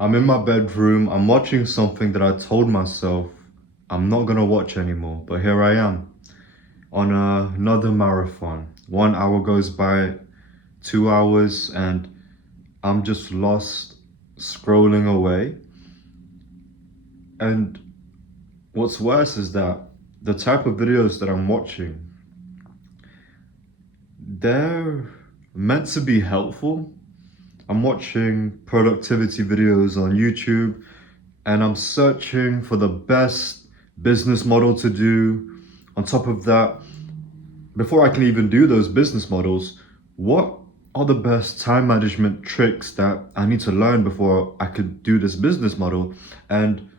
I'm in my bedroom, I'm watching something that I told myself I'm not gonna watch anymore, but here I am on another marathon. 1 hour goes by, 2 hours, and I'm just lost scrolling away. And what's worse is that the type of videos that I'm watching, they're meant to be helpful. I'm watching productivity videos on YouTube and I'm searching for the best business model to do. On top of that, before I can even do those business models, what are the best time management tricks that I need to learn before I could do this business model? And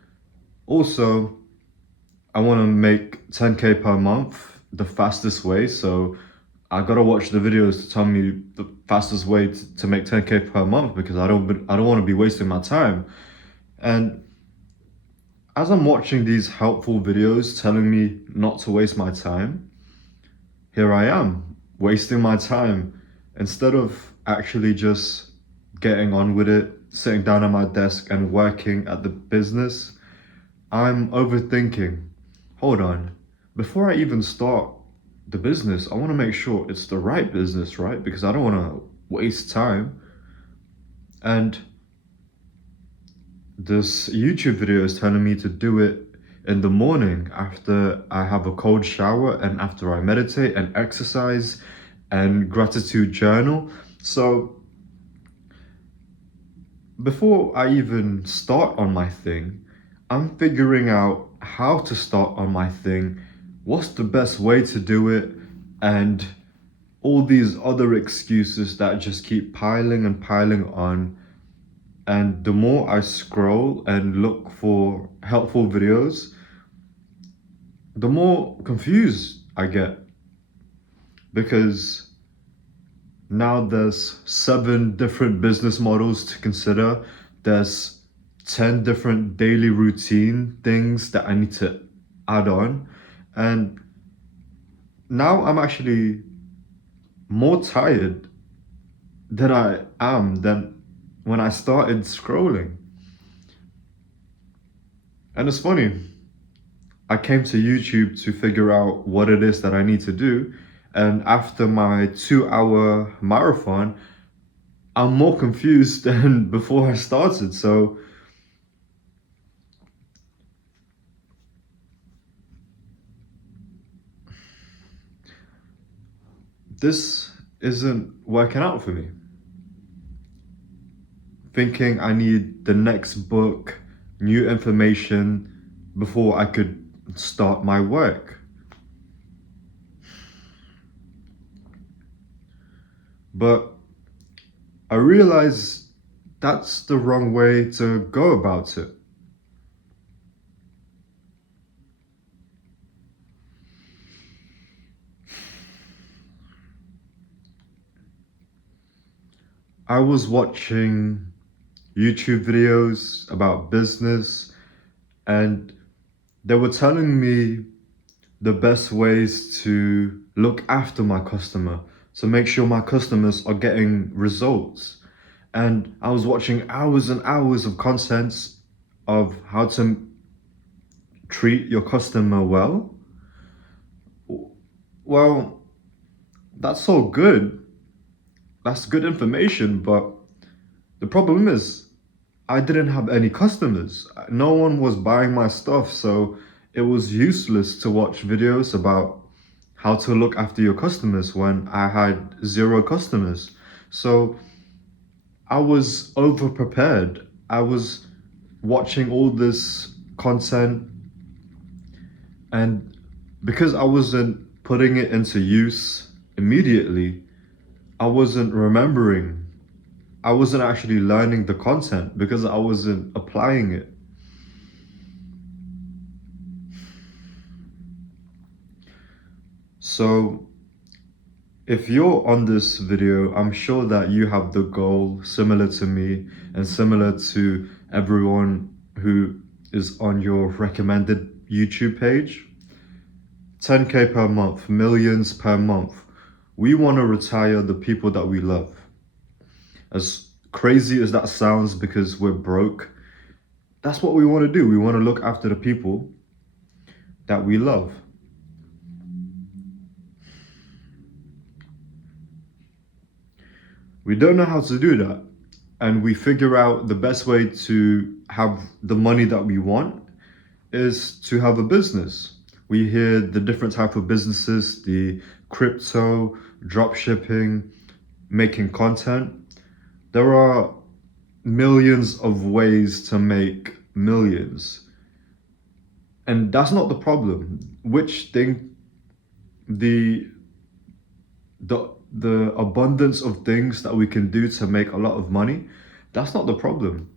also, I want to make 10K per month the fastest way. So I gotta watch the videos to tell me the fastest way to make 10K per month because I don't want to be wasting my time. And as I'm watching these helpful videos telling me not to waste my time, here I am wasting my time instead of actually just getting on with it, sitting down at my desk and working at the business. I'm overthinking. Hold on. Before I even start the business, I want to make sure it's the right business, right? Because I don't want to waste time. And this YouTube video is telling me to do it in the morning after I have a cold shower and after I meditate and exercise and gratitude journal. So before I even start on my thing, I'm figuring out how to start on my thing, what's the best way to do it, and all these other excuses that just keep piling and piling on. And the more I scroll and look for helpful videos, the more confused I get because now there's 7 different business models to consider. There's 10 different daily routine things that I need to add on. And now I'm actually more tired than I am than when I started scrolling. And it's funny, I came to YouTube to figure out what it is that I need to do. And after my 2 hour marathon, I'm more confused than before I started. So this isn't working out for me. Thinking I need the next book, new information before I could start my work. But I realize that's the wrong way to go about it. I was watching YouTube videos about business and they were telling me the best ways to look after my customer, to make sure my customers are getting results. And I was watching hours and hours of content of how to treat your customer well. Well, that's all good. That's good information, but the problem is I didn't have any customers. No one was buying my stuff, so it was useless to watch videos about how to look after your customers when I had 0 customers. So I was over prepared. I was watching all this content, and because I wasn't putting it into use immediately, I wasn't remembering. I wasn't actually learning the content because I wasn't applying it. So if you're on this video, I'm sure that you have the goal similar to me and similar to everyone who is on your recommended YouTube page. 10K per month, millions per month. We want to retire the people that we love. As crazy as that sounds because we're broke, that's what we want to do. We want to look after the people that we love. We don't know how to do that. And we figure out the best way to have the money that we want is to have a business. We hear the different type of businesses, the crypto, drop shipping, making content. There are millions of ways to make millions. And that's not the problem. Which thing, the the abundance of things that we can do to make a lot of money, that's not the problem.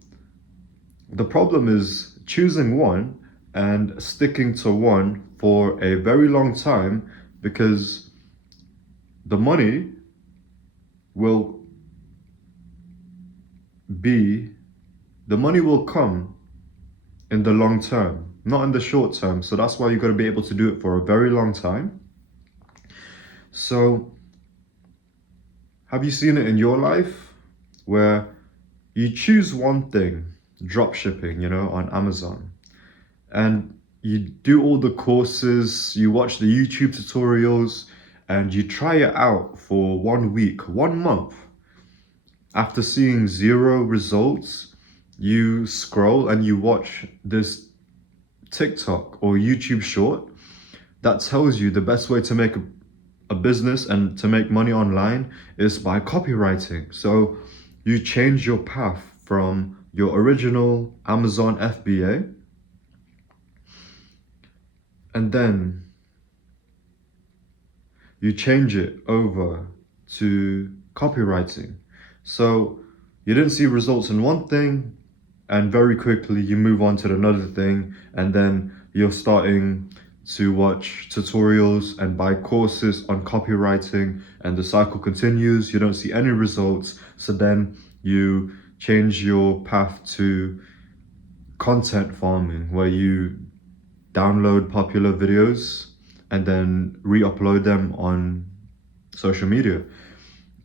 The problem is choosing one and sticking to one for a very long time, because the money will be the money will come in the long term, not in the short term. So that's why you got to be able to do it for a very long time. So have you seen it in your life where you choose one thing, drop shipping, on Amazon, and you do all the courses, you watch the YouTube tutorials, and you try it out for 1 week, 1 month. After seeing zero results, you scroll and you watch this TikTok or YouTube short that tells you the best way to make a business and to make money online is by copywriting. So you change your path from your original Amazon FBA, and then you change it over to copywriting. So you didn't see results in one thing, and very quickly you move on to another thing, and then you're starting to watch tutorials and buy courses on copywriting, and the cycle continues. You don't see any results, so then you change your path to content farming, where you download popular videos and then re-upload them on social media.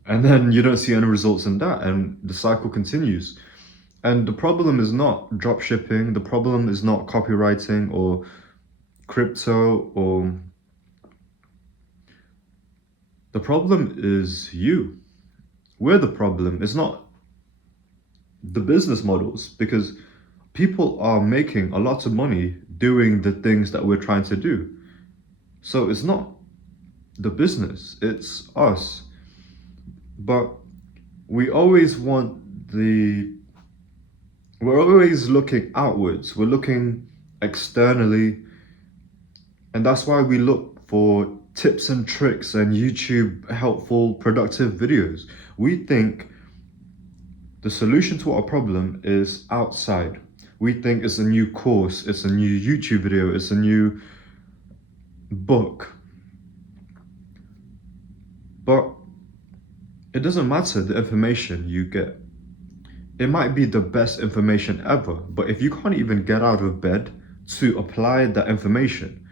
And then you don't see any results in that, and the cycle continues. And the problem is not drop shipping, the problem is not copywriting or crypto, or the problem is you. We're the problem. It's not the business models, because people are making a lot of money doing the things that we're trying to do. So it's not the business, it's us. But we always want we're always looking outwards, we're looking externally, and that's why we look for tips and tricks and YouTube helpful, productive videos. We think the solution to our problem is outside. We think it's a new course, it's a new YouTube video, it's a new book. But it doesn't matter the information you get. It might be the best information ever, but if you can't even get out of bed to apply that information,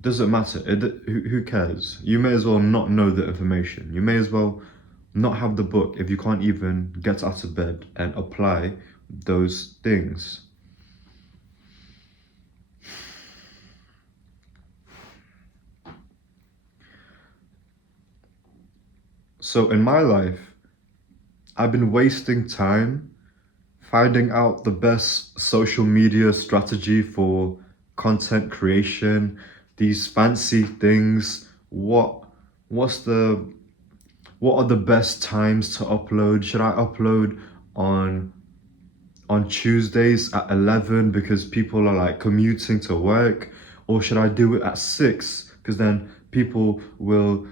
doesn't matter. Who cares? You may as well not know the information. You may as well not have the book if you can't even get out of bed and apply those things. So in my life, I've been wasting time finding out the best social media strategy for content creation, these fancy things. What are the best times to upload? Should I upload on Tuesdays at 11 because people are like commuting to work, or should I do it at 6 because then people will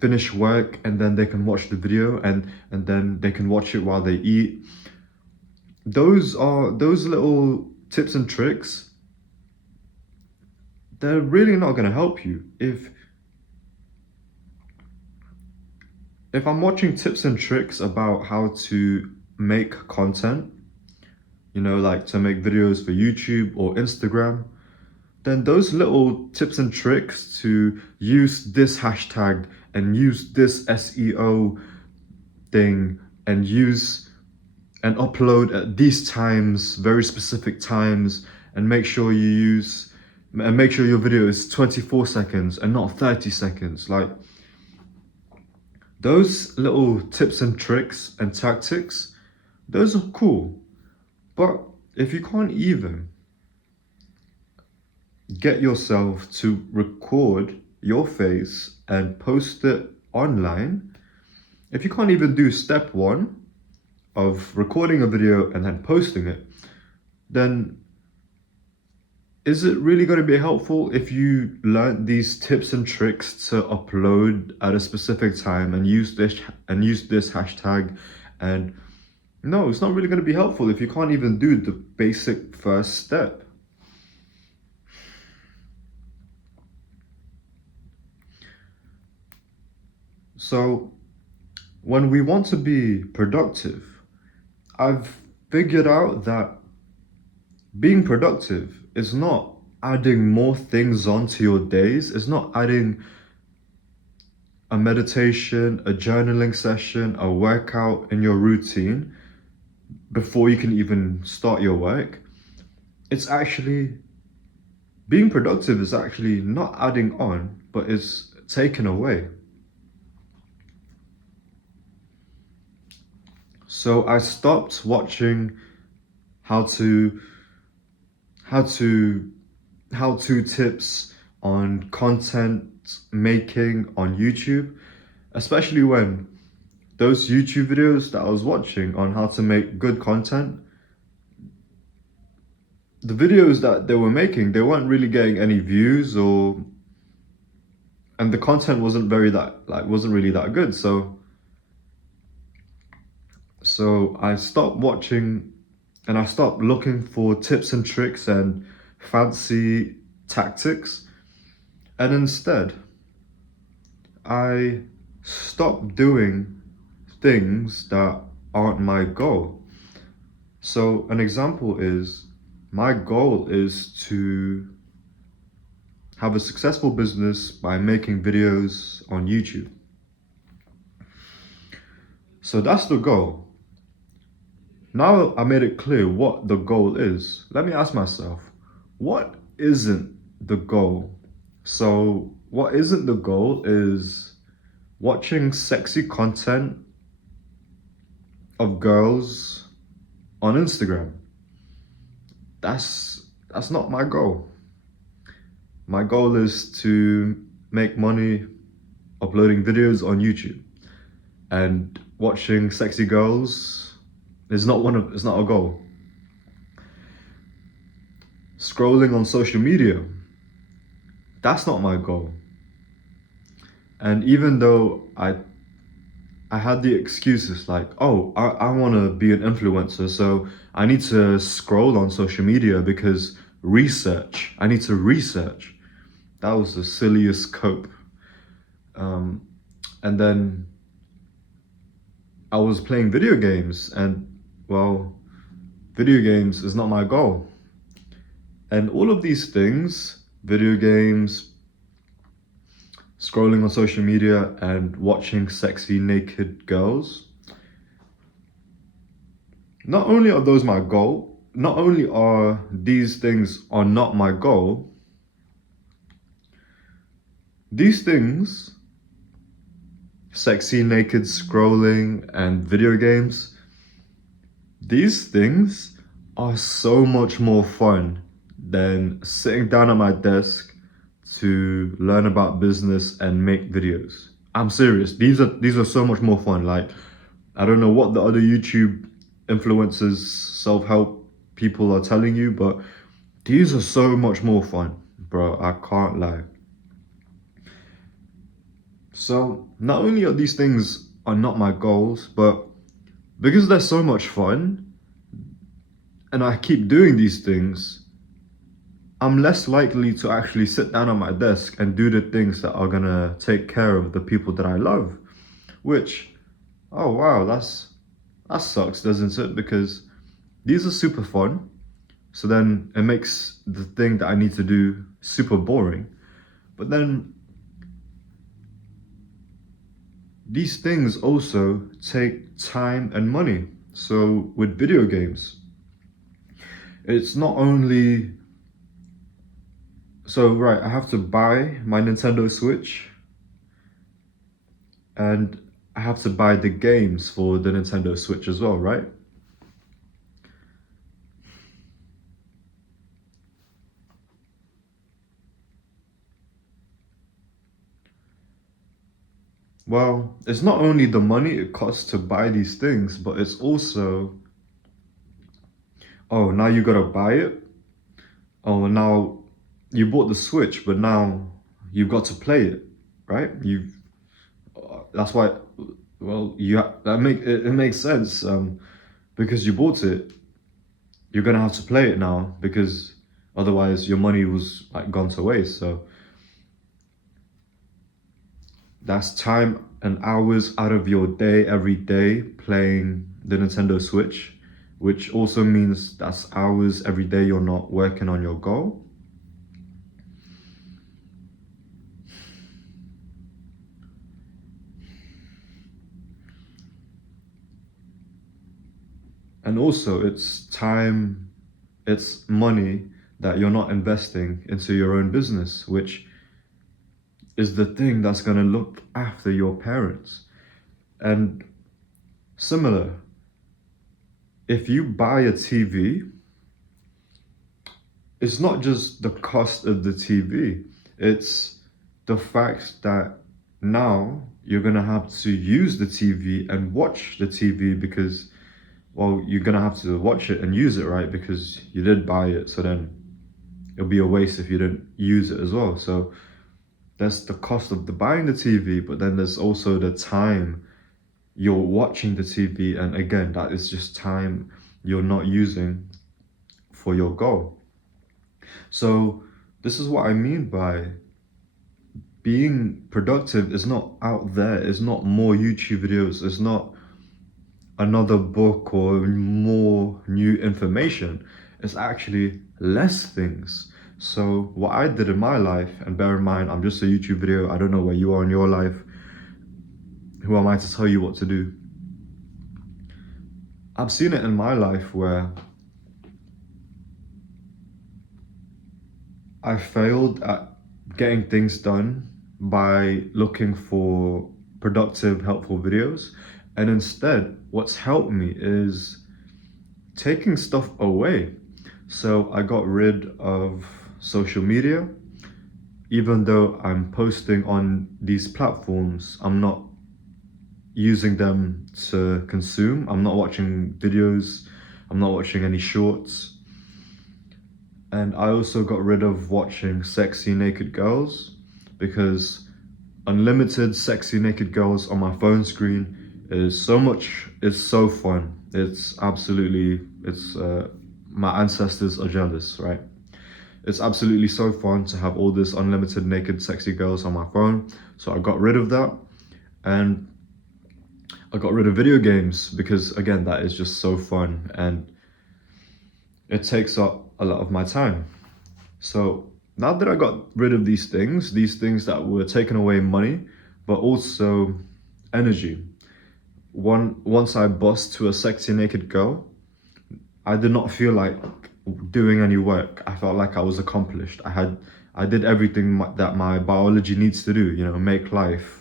finish work and then they can watch the video, and then they can watch it while they eat? Those little tips and tricks, they're really not going to help you. If I'm watching tips and tricks about how to make content, like to make videos for YouTube or Instagram, then those little tips and tricks to use this hashtag and use this SEO thing and use and upload at these times, very specific times, and make sure your video is 24 seconds and not 30 seconds. Like, those little tips and tricks and tactics, those are cool. But if you can't even get yourself to record your face and post it online, if you can't even do step one of recording a video and then posting it, then is it really going to be helpful if you learn these tips and tricks to upload at a specific time and use this hashtag? And no, it's not really going to be helpful if you can't even do the basic first step. So when we want to be productive, I've figured out that being productive is not adding more things onto your days. It's not adding a meditation, a journaling session, a workout in your routine before you can even start your work. It's actually, being productive is actually not adding on, but it's taken away. So I stopped watching how-to tips on content making on YouTube, especially when those YouTube videos that I was watching on how to make good content, the videos that they were making, they weren't really getting any views, and the content wasn't really that good. So I stopped watching and I stopped looking for tips and tricks and fancy tactics. And instead, I stopped doing things that aren't my goal. So an example is, my goal is to have a successful business by making videos on YouTube. So that's the goal. Now I made it clear what the goal is. Let me ask myself, what isn't the goal? So what isn't the goal is watching sexy content of girls on Instagram. That's not my goal. My goal is to make money uploading videos on YouTube, and watching sexy girls is not a goal. Scrolling on social media, that's not my goal. And even though I had the excuses like, oh, I want to be an influencer, so I need to scroll on social media because I need to research. That was the silliest cope. And then I was playing video games, and well, video games is not my goal. And all of these things, video games, scrolling on social media, and watching sexy naked girls, not only are those my goal, not only are these things are not my goal, these things, sexy naked scrolling and video games, these things are so much more fun than sitting down at my desk to learn about business and make videos. I'm serious. These are so much more fun. Like, I don't know what the other YouTube influencers, self-help people are telling you, but these are so much more fun, bro. I can't lie. So not only are these things are not my goals, but because they're so much fun and I keep doing these things, I'm less likely to actually sit down at my desk and do the things that are gonna take care of the people that I love. Which, oh wow, that sucks, doesn't it? Because these are super fun, so then it makes the thing that I need to do super boring. But then these things also take time and money. So with video games, it's not only so right, I have to buy my Nintendo Switch and I have to buy the games for the Nintendo Switch as well, right? Well, it's not only the money it costs to buy these things, but it's also, oh, now you gotta buy it. Oh, now you bought the Switch, but now you've got to play it, right? That's why, well, it makes sense. Because you bought it, you're gonna have to play it now because otherwise your money was like gone to waste. So that's time and hours out of your day every day playing the Nintendo Switch, which also means that's hours every day you're not working on your goal. And also it's time, it's money that you're not investing into your own business, which is the thing that's going to look after your parents. And similar, if you buy a TV, it's not just the cost of the TV, it's the fact that now you're going to have to use the TV and watch the TV because, well, you're going to have to watch it and use it, right? Because you did buy it, so then it'll be a waste if you didn't use it as well. So that's the cost of the buying the TV, but then there's also the time you're watching the TV, and again, that is just time you're not using for your goal. So this is what I mean by being productive is not out there, it's not more YouTube videos, it's not another book or more new information. It's actually less things. So what I did in my life, and bear in mind, I'm just a YouTube video, I don't know where you are in your life. Who am I to tell you what to do? I've seen it in my life where I failed at getting things done by looking for productive, helpful videos. And instead, what's helped me is taking stuff away. So I got rid of social media. Even though I'm posting on these platforms, I'm not using them to consume. I'm not watching videos. I'm not watching any shorts. And I also got rid of watching sexy naked girls because unlimited sexy naked girls on my phone screen is so much, it's so fun. It's absolutely, my ancestors are jealous, right? It's absolutely so fun to have all this unlimited naked sexy girls on my phone. So I got rid of that. And I got rid of video games because again, that is just so fun and it takes up a lot of my time. So now that I got rid of these things that were taking away money, but also energy. Once I bust to a sexy naked girl, I did not feel like doing any work. I felt like I was accomplished. I did everything that my biology needs to do, you know, make life.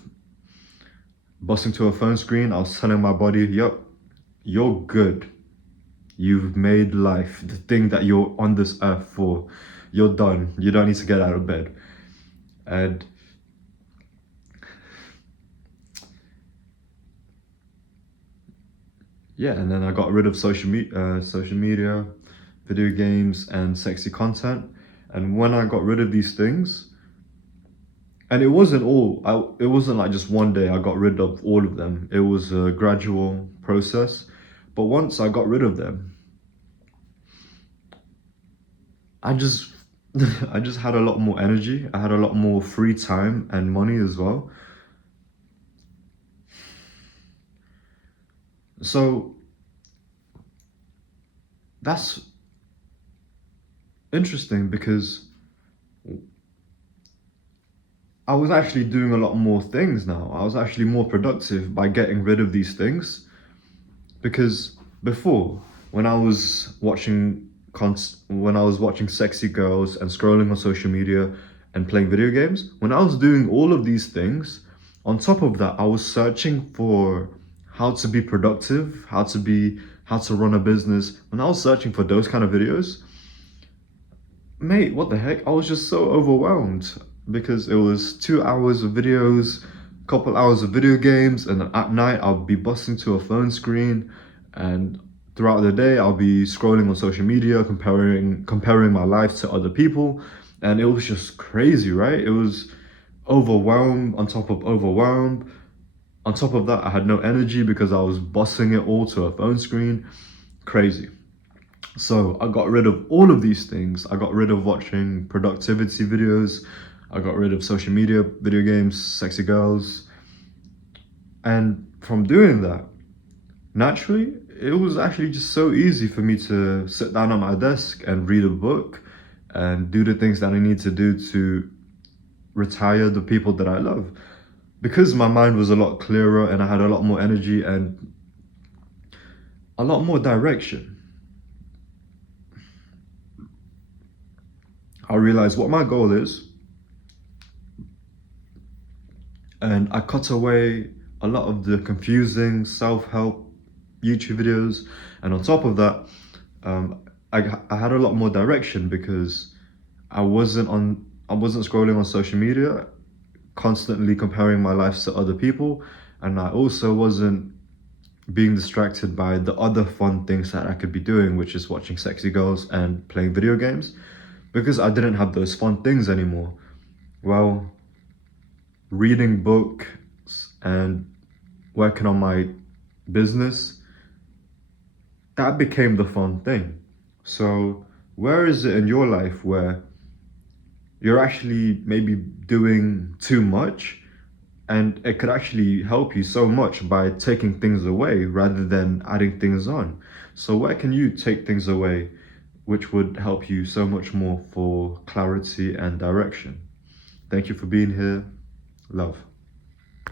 Busting to a phone screen, I was telling my body, yep, you're good. You've made life, the thing that you're on this earth for. You're done. You don't need to get out of bed. And yeah, and then I got rid of social media, video games, and sexy content. And when I got rid of these things, and it wasn't like just one day I got rid of all of them. It was a gradual process. But once I got rid of them, I just I just had a lot more energy. I had a lot more free time and money as well. So that's interesting because I was actually doing a lot more things now. I was actually more productive by getting rid of these things. Because before, when I was watching when I was watching sexy girls and scrolling on social media and playing video games, when I was doing all of these things, on top of that, I was searching for how to be productive, how to run a business. When I was searching for those kind of videos, mate, what the heck? I was just so overwhelmed because it was 2 hours of videos, couple hours of video games, and at night I'll be busting to a phone screen, and throughout the day I'll be scrolling on social media, comparing my life to other people, and it was just crazy, right? It was overwhelmed on top of overwhelmed. On top of that, I had no energy because I was busting it all to a phone screen. Crazy. So I got rid of all of these things. I got rid of watching productivity videos. I got rid of social media, video games, sexy girls. And from doing that, naturally, it was actually just so easy for me to sit down at my desk and read a book and do the things that I need to do to retire the people that I love. Because my mind was a lot clearer and I had a lot more energy and a lot more direction, I realized what my goal is, and I cut away a lot of the confusing self-help YouTube videos. And on top of that, I had a lot more direction because I wasn't scrolling on social media, constantly comparing my life to other people, and I also wasn't being distracted by the other fun things that I could be doing, which is watching sexy girls and playing video games, because I didn't have those fun things anymore. Well, reading books and working on my business, that became the fun thing. So, where is it in your life where you're actually maybe doing too much and it could actually help you so much by taking things away rather than adding things on? So, where can you take things away which would help you so much more for clarity and direction? Thank you for being here. Love.